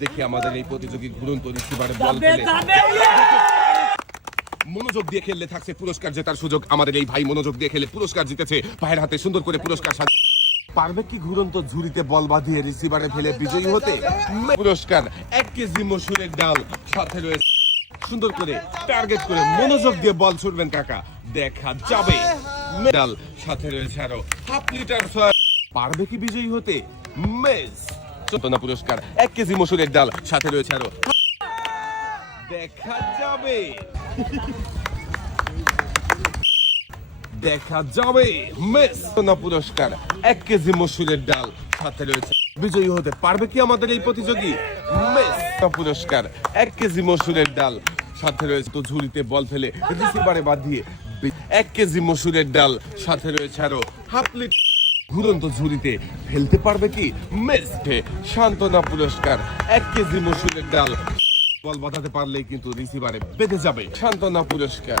দেখি আমাদের এই প্রতিযোগী ঘুরন্ত রিসিভারে বল পেলে মনোযোগ দিয়ে খেললে থাকছে পুরস্কার জেতার সুযোগ। আমাদের এই ভাই মনোযোগ দিয়ে খেলে পুরস্কার জিতেছে। ভাইয়ের হাতে সুন্দর করে পুরস্কার পারবে কি ঘুরন্ত ঝুড়িতে বল বাঁধিয়ে রিসিভারে ফেলে বিজয়ী হতে? পুরস্কার 1 কেজি মসুরের ডাল, সাথে রয়েছে সুন্দর করে টার্গেট করে মনোযোগ দিয়ে বল ছুড়বেন কাকা, দেখা যাবে। ডাল সাথে রয়েছে আরো হাফ লিটার সয়া। পারবে কি বিজয়ী হতে? মেস চতনা পুরস্কার 1 কেজি মসুরের ডাল, সাথে রয়েছে আরো দেখা যাবে। দেখা যাবে মেস চতনা পুরস্কার 1 কেজি মসুরের ডাল, সাথে রয়েছে বিজয়ী হতে পারবে কি আমাদের এই প্রতিযোগী? মেস পুরস্কার 1 কেজি মসুরের ডাল, সাথে রয়েছে তো ঝুড়িতে বল ফেলে রিসিভারে বাঁধিয়ে 1 কেজি মসুরের ডাল, সাথে রয়েছে আরো হাফ লিটার ঘুরন্ত ঝুড়িতে ফেলতে পারবে কি? মেস সান্ত্বনা পুরস্কার 1 কেজি মসুরের ডাল, বল বাঁধাতে পারলেই কিন্তু রিসিভারে বেঁধে যাবে। সান্ত্বনা পুরস্কার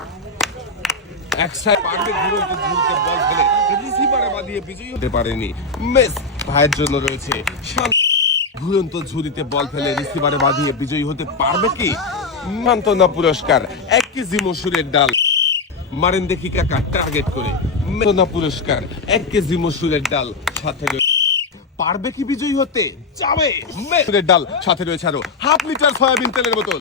এক সাইড পারবে ঘুরন্ত ঝুড়িতে বল ফেলে রিসিভারে বাঁধিয়ে বিজয়ী হতে পারেনি। মেস ভাইয়ের জন্য রয়েছে ঘুরন্ত ঝুড়িতে বল ফেলে রিসিভারে বাঁধিয়ে বিজয়ী হতে পারবে কি? সান্ত্বনা পুরস্কার 1 কেজি মসুরের ডাল, মারেন দেখি কাকা টার্গেট করে। সান্ত্বনা পুরস্কার 1 কেজি মসুরের ডাল, সাথে পারবে কি বিজয়ী হতে? যাবে। মসুরের ডাল, সাথে রয়েছে আরো হাফ লিটার সয়াবিন তেলের বোতল।